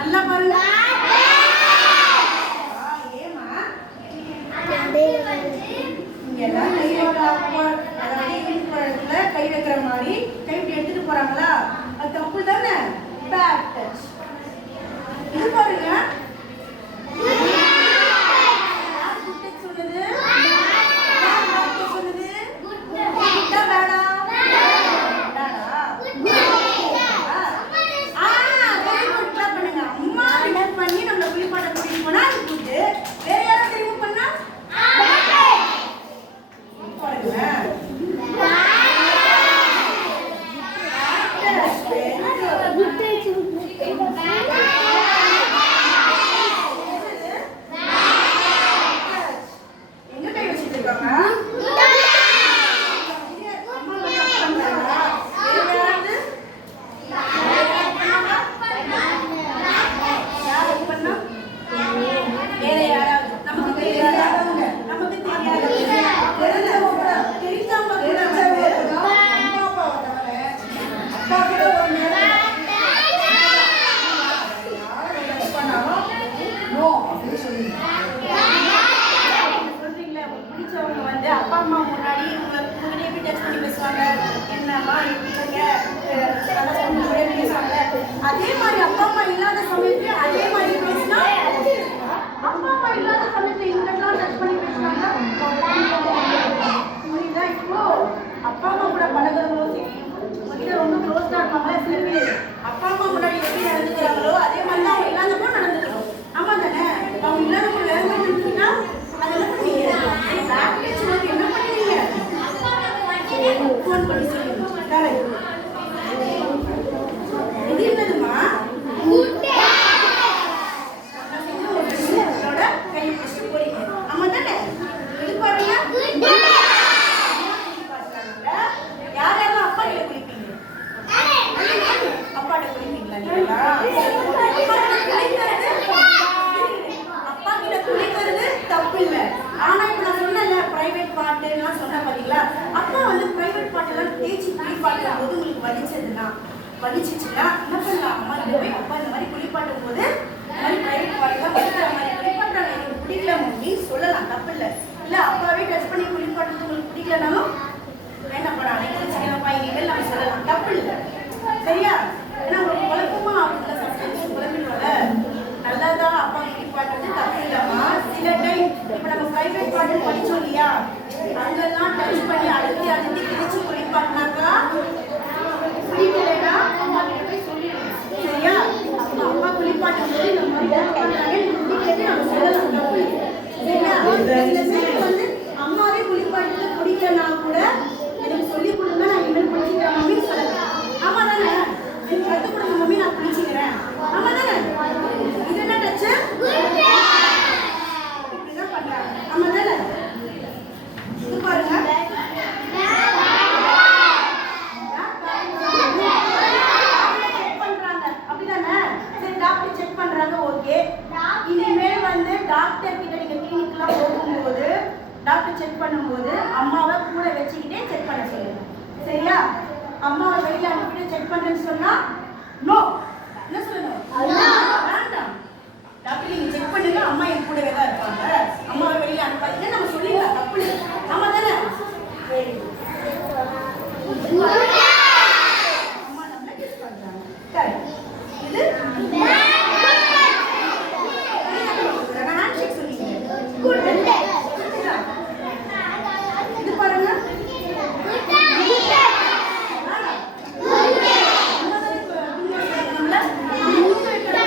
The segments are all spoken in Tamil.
நல்லா பாருங்க. ஏமா இங்கெல்லாம் கை வைக்கிற கை வைக்கிற மாதிரி கை இப்படி எடுத்துட்டு போறாங்களா? அது தப்பு தானே? Bad touch. இது பாருங்க, அப்பா அம்மா முன்னாடி உங்ககிட்ட எப்படி டச் பண்ணி பேசுவாங்க, என்னம்மா இருக்கீங்க, பேசுவாங்க. அதே மாதிரி அப்பா அம்மா இல்லாத சமயத்துல அதே மாதிரி பேசினா, அப்பா அம்மா இல்லாத சமயத்துல இங்கெல்லாம் டச் பண்ணி பேசுவாங்க. புரியுதா? இப்போ அப்பா அம்மா கூட பழகிறவங்களும் சரி, உங்ககிட்ட ரொம்ப க்ளோஸா இருப்பாங்க சில பேர். அப்பா அம்மா முன்னாடி எப்படி நடந்துக்கிறாங்களோ அதே மாதிரி தான் அவங்க இல்லாதப்போ நடந்துக்கணும். ஆமா தானே? அவங்க இல்லாதப்போ வேற மாதிரி இருந்துச்சுன்னா அதெல்லாம் பண்ணீங்க என்ன பண்ணுவீங்க? ஃபோன் பண்ணி சொல்லுங்க. இது என்னதுமா? கை பிடிச்சிட்டு போறீங்க. ஆமா தானே? இது பாருங்க, யார் யாரெல்லாம் அப்பா கிட்ட குளிப்பீங்க? அப்பாட்ட குளிப்பீங்களா? அப்பா கிட்ட குளிக்கிறது தப்பு இல்லை. ஆனா இப்ப நான் சொன்னேன்ல பிரைவேட் பார்ட் எல்லாம் சொன்ன பாத்தீங்களா? அப்பா வந்து பிரைவேட் பார்ட் எல்லாம் தேய்ச்சி குளிப்பாட்டும் போது உங்களுக்கு வலிச்சுச்சுன்னா என்ன பண்ணலாம்? அம்மா கிட்ட போய் அப்பா இந்த மாதிரி குளிப்பாட்டும் போது இந்த மாதிரி பிரைவேட் பார்ட் தான் வலிக்கிற மாதிரி குளிப்பாட்டுறாங்க, எனக்கு பிடிக்கல அப்படின்னு சொல்லலாம், தப்பு இல்லை. இல்ல அப்பாவே டச் பண்ணி குளிப்பாட்டுறது உங்களுக்கு பிடிக்கலனாலும் வேண்டாம் நான் குளிச்சுக்கிறப்பா இனிமேல் நம்ம சொல்லலாம், தப்பு இல்லை. சரியா? ஏன்னா உங்களுக்கு குழப்பமா அவங்கள சப்ஸ்டியூஷன் குழம்பிடுவோம்ல. நல்லதான் அப்பா குளிப்பாட்டுறது தப்பு இல்லம்மா. சில டைம் இப்ப நம்ம பிரைவேட் பார்ட் படிச்சோம் இல்லையா, அங்கெல்லாம் டச் பண்ணி அழுத்தி கிழிச்சு குளிப்பாட்டினாக்கா பிடிக்கலைன்னா அம்மா கிட்ட போய் சொல்லிடுவோம். சரியா? அப்பா குளிப்பாட்டும் போது இந்த மாதிரி பிடிக்கிறது நம்ம சொல்லலாம், தப்பு இல்லை. சரியா? சில பேர் வந்து அம்மாவே குளிப்பாட்டு பிடிக்கலனா கூட எனக்கு சொல்லி கொடுங்க, நான் இனிமேல் குளிச்சுக்கிறேன் மம்மின்னு சொல்லலாம். ஆமா தானே? எனக்கு கற்றுக் கொடுங்க மம்மி, நான் குளிச்சுக்கிறேன். ஆமா தானே? இது என்ன டச்சு? இப்படிதான் பண்றாங்க. ஆமா தானே? இது பாருங்க, செக் பண்றாங்க. அப்படிதானே? சரி, டாக்டர் செக் பண்றாங்க. ஓகே, இனிமேல் வந்து டாக்டர் கிட்ட நீங்க கிளினிக்லாம் போகும்போது டாக்டர் செக் பண்ணும்போது அம்மாவை கூட வச்சுக்கிட்டே செக் பண்ண சொல்லுங்க. சரியா? அம்மாவை வெளியில அனுப்பிட்டு செக் பண்றேன்னு சொன்னா நோ. என்ன சொல்லணும்? வேண்டாம், டாக்டர் நீங்க செக் பண்ணுங்க, அம்மா என் கூடவே தான் இருப்பாங்க, அம்மாவை வெளியில அனுப்பாதீங்க நம்ம சொல்லிடலாம், தப்பு இல்லை. ஆமா தானே? அம்மா நம்மள டெஸ்ட் பண்றாங்க. சரி, இது ஹேண்ட்ஷேக் சொன்னீங்க. குட். இது பாருங்க, முத்து வைக்கிற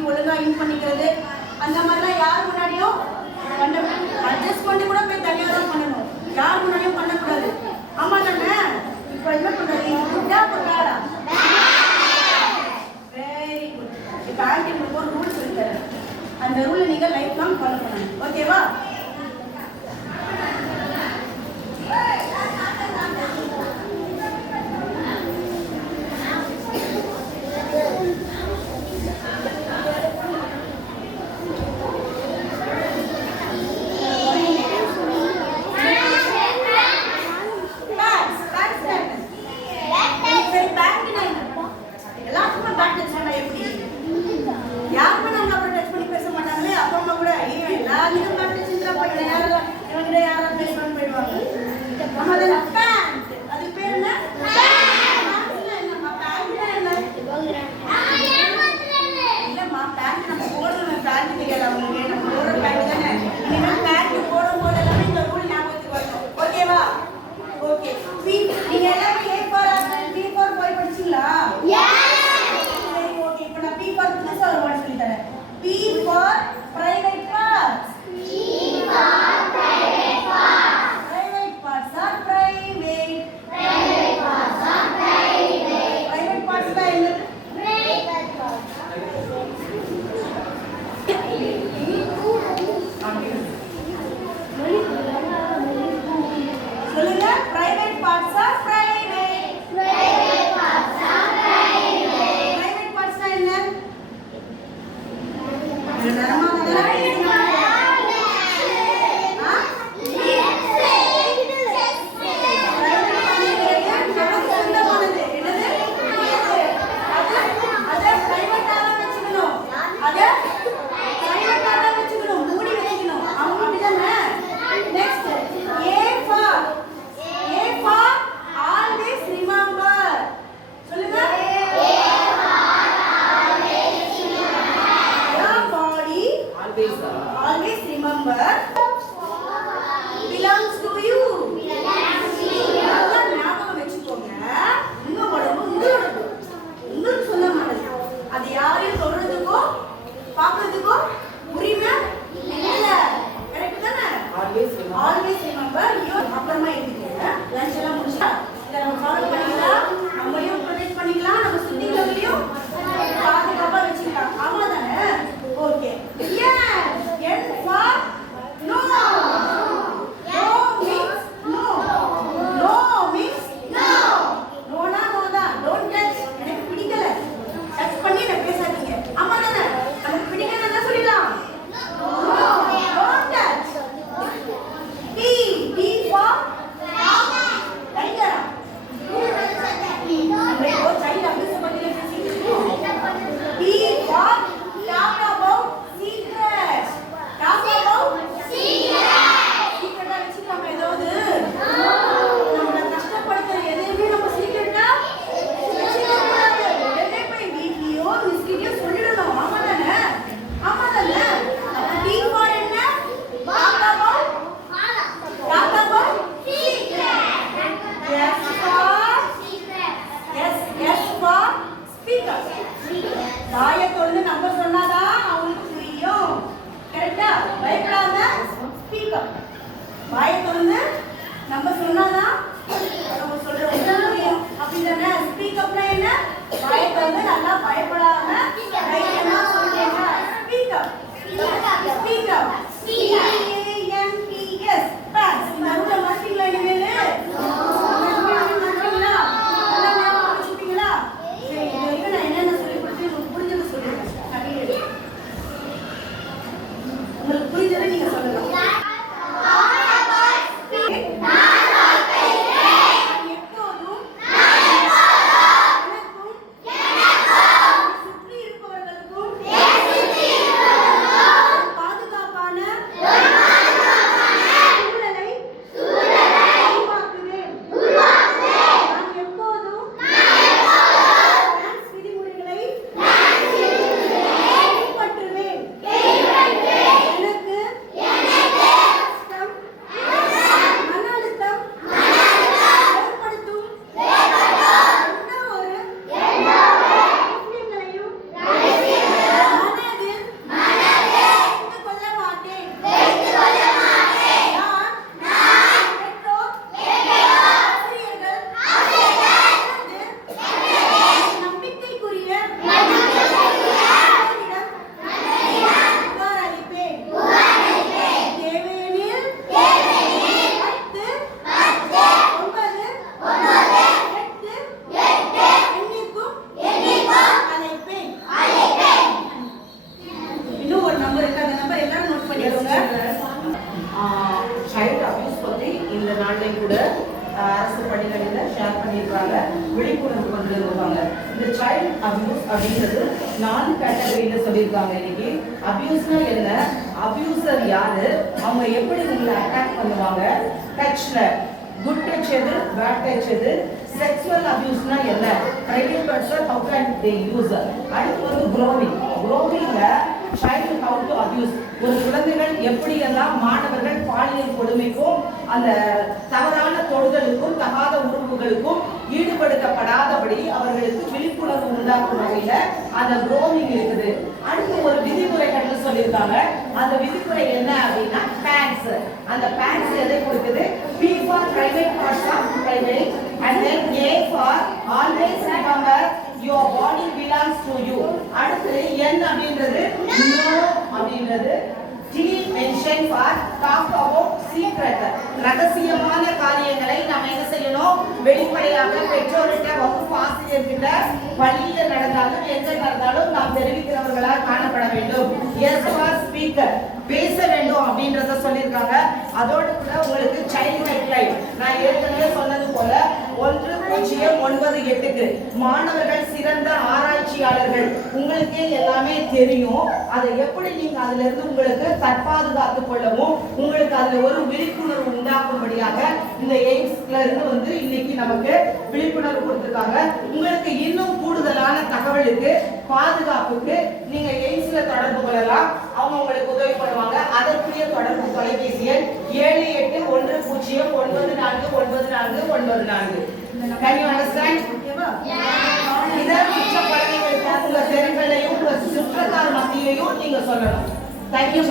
சுற்றி ஒழுங்கா இன் பண்ணிக்கிறது அந்த மாதிரிலாம் யார் முன்னாடியும் அட்ஜஸ்ட் பண்ணி கூட போய் தனியாக தான் பண்ணணும். யார் முன்னாடியும் பண்ணக்கூடாது. ஆமா தானே? இப்போ என்ன பண்ணுறது? குட்டா பொருளாடா? Very good. இப்போ ஆண்டி உங்களுக்கு ஒரு ரூல் சொல்லித்தரேன். அந்த ரூலை நீங்கள் லைஃப் லாங் ஃபாலோ பண்ணணும். ஓகேவா? Always remember belongs to you. ஞாபகம் வச்சுக்கோங்க. உங்க உடம்பு உங்களோடது, உங்களுக்கு சொந்தமானது. அது யாரையும் சொல்றதுக்கோ பார்க்கறதுக்கோ உரிமை இல்ல. கரெக்ட் தானே? Always remember you. அப்புறமா எழுதிக்கோங்க. லஞ்ச் எல்லாம் முடிச்சா இதை நம்ம ஃபாலோ பண்ணிக்கலாம். நம்மளையும் ப்ரொடெக்ட் பண்ணிக்கலாம். நம்ம சுத்திகளையும் பாதுகாப்பா வச்சுக்கலாம். ஆமா தானே? Okay. N for no. No means no. No means no. No na no da. Don't touch. எனக்கு பிடிக்கல. டச் பண்ணி நான் பேசாதீங்க. ஆமா தானே? நமக்கு பிடிக்கல என்ன சொல்லலாம்? No. Don't touch. T. T for tiger. हमरे वो चाहिए अपने से बदले से सीखो. T for talk about secret. Talk about secret. Secret வச்சுக்காம ஏதாவது நம்மள கஷ்டப்படுத்துற எதையுமே நம்ம சீக்கிரட்டா வச்சுக்கக்கூடாது. உடனே போய் வீட்லயோ மிஸ்கிட்டயோ சொல்லிடணும். ஆமா தானே? ஆமா தானே? அப்ப T for என்ன? Talk about secret. S for secret. S for speak up. தாயை தொழுது நம்ம சொன்னாதான் அவங்களுக்கு புரியும். கரெக்டா? பயப்படாம ஸ்பீக் அப். வாயை திறந்து நம்ம சொன்னாதான் நம்ம சொல்றது புரியும். அப்படிதானே? ஸ்பீக் அப்னா என்ன? வாயை திறந்து நல்லா பயப்படாம தைரியமா சொல்றீங்க. Speak up. Speak up. PANTS. Pass. இந்த ரூல மாத்தீங்களா இனிமேல்? மாத்தீங்களா? நல்லா ஞாபகம் வச்சுப்பீங்களா? சரி, இது வரைக்கும் நான் என்னென்ன சொல்லி கொடுத்து உங்களுக்கு புரிஞ்சது சொல்லுங்க. உங்களுக்கு புரிஞ்சதை நீங்க சொல்லலாம். எப்போதும் எனக்கும் சுற்றி இருப்பவர்களுக்கும் இந்த சைல்ட் அபியூஸ் அப்படின்றது 4 கேட்டகரியில சொல்லியிருக்காங்க இன்னைக்கு. அபியூஸ்னா என்ன, அபியூசர் யாரு, அவங்க எப்படி உங்களை அட்டாக் பண்ணுவாங்க, டச்ல குட் டச் எது, பேட் டச் எது, செக்ஸுவல் அபியூஸ்னா என்ன, private parts how can they use. அடுத்து வந்து க்ரோவிங்ல சைல்டு ஹவ் டு அபியூஸ், ஒரு குழந்தைகள் எப்படியெல்லாம் மாணவர்கள் பாலியல் கொடுமைக்கும் அந்த தவறான தொடுதலுக்கும் தகாத உறவுகளுக்கும் ஈடுபடுத்தப்படாதபடி அவர்களுக்கு விழிப்புணர்வு உண்டாக்கும் வகையில அந்த க்ரோவிங் இருக்குது. அடுத்து ஒரு விதிமுறைகள் சொல்லியிருக்காங்க. அந்த விதிமுறை என்ன அப்படின்னா பேண்ட்ஸ். அந்த பேண்ட்ஸ் எதை கொடுக்குது, P for private parts of private and then A for always remember your body belongs to you. அடுத்து N அப்படின்றது no அப்படின்றது. T mention for talk about secret. ரகசியமான காரியங்களை நாம என்ன செய்யணும், வெளிப்படையாக பெற்றோர்கிட்ட, வகுப்பு ஆசிரியர்கிட்ட, பள்ளியில நடந்தாலும் எங்க நடந்தாலும் நாம் தெரிவிக்கிறவர்களா காணப்பட வேண்டும். S for speaker, பேச வேண்டும் அப்படின்றத சொல்லியிருக்காங்க. அதோட கூட உங்களுக்கு சைல்ட் ஹெல்ப்லைன் நான் ஏற்கனவே சொன்னது போல 1098க்கு மாணவர்கள் சிறந்த ஆராய்ச்சியாளர்கள், உங்களுக்கே எல்லாமே தெரியும். அதை எப்படி நீங்க அதுல இருந்து உங்களுக்கு தற்பாதுகாத்துக் கொள்ளவும் உங்களுக்கு அதுல ஒரு விழிப்புணர்வு உண்டாக்கும்படியாக இந்த எய்ம்ஸ்ல இருந்து வந்து இன்னைக்கு நமக்கு விழிப்புணர்வு கொடுத்திருக்காங்க. உங்களுக்கு இன்னும் கூடுதலான தகவலுக்கு பாதுகாப்புக்கு நீங்க எய்ம்ஸ்ல தொடர்பு கொள்ளலாம். அவங்க உங்களுக்கு உதவி பண்ணுவாங்க. அதற்குரிய தொடர்பு தொலைபேசி எண் 7813949494. Can you understand? இத மிச்ச குழந்தைகளுக்கு உங்க தெருக்களையும் உங்க சுற்றத்தார் மத்தியையும் நீங்க சொல்லணும். Thank you.